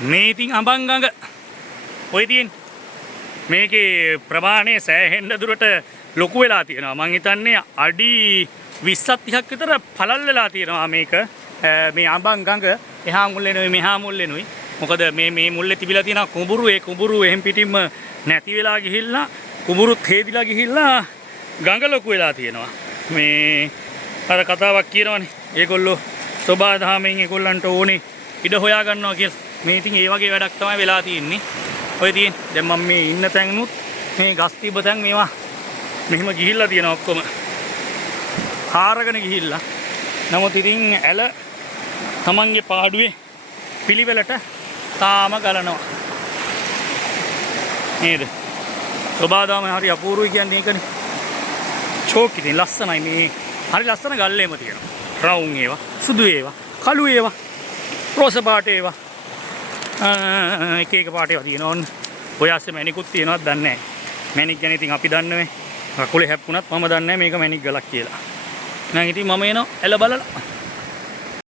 මේ ඉතින් අඹංගඟ ඔය තියෙන මේකේ ප්‍රමාණය සෑහෙන්න දුරට ලොකු වෙලා තියෙනවා. මං හිතන්නේ අඩි 20ක් 30ක් විතර පළල් වෙලා තියෙනවා මේක. මේ අඹංගඟ එහා මුල්ලේ නෙවෙයි මෙහා මුල්ලේ නෙවෙයි. මොකද මේ මුල්ලේ තිබිලා තියෙන කුඹුරු ඒ කුඹුරු එහෙම් පිටින්ම නැති වෙලා ගිහිල්ලා කුඹුරුත් හේදිලා ගිහිල්ලා ගඟ ලොකු වෙලා තියෙනවා. මේ අර කතාවක් කියනවනේ. ඒගොල්ලෝ සෝබාදහමෙන් ඒගොල්ලන්ට ඕනේ ඉඩ හොයා ගන්නවා කියලා. මේ ඉතින් ඒ වගේ වැඩක් තමයි වෙලා තියෙන්නේ. ඔය තියෙන දැන් මම මේ ඉන්න තැනුත් මේ ගස් තිබ්බ තැන් මේවා මෙහෙම ගිහිල්ලා තියෙනවා ඔක්කොම. හාරගෙන ගිහිල්ලා. නමුත් ඉතින් ඇල තමන්ගේ පාඩුවේ පිළිවෙලට තාම ගලනවා. නේද? සෝබාදහම හරි අපූර්වයි කියන්නේ ඒකනේ. චෝක් ඉතින් ලස්සනයි මේ. හරි ලස්සන ගල්ලේම තියෙනවා. රවුම් ඒවා, සුදු ඒවා, කළු ඒවා, රෝස පාට ඒවා. එක එක පාට ඒවා තියෙනවා. ඔන්න ඔය ඇස්සේ මැණිකුත් තියෙනවද දන්නේ නැහැ. මැණික් ගැන ඉතින් අපි දන්නේ. කකුලේ හැප්පුණත් මම දන්නේ නැහැ මේක මැණික් ගලක් කියලා. එහෙනම් ඉතින් මම එනවා එළ බලලා.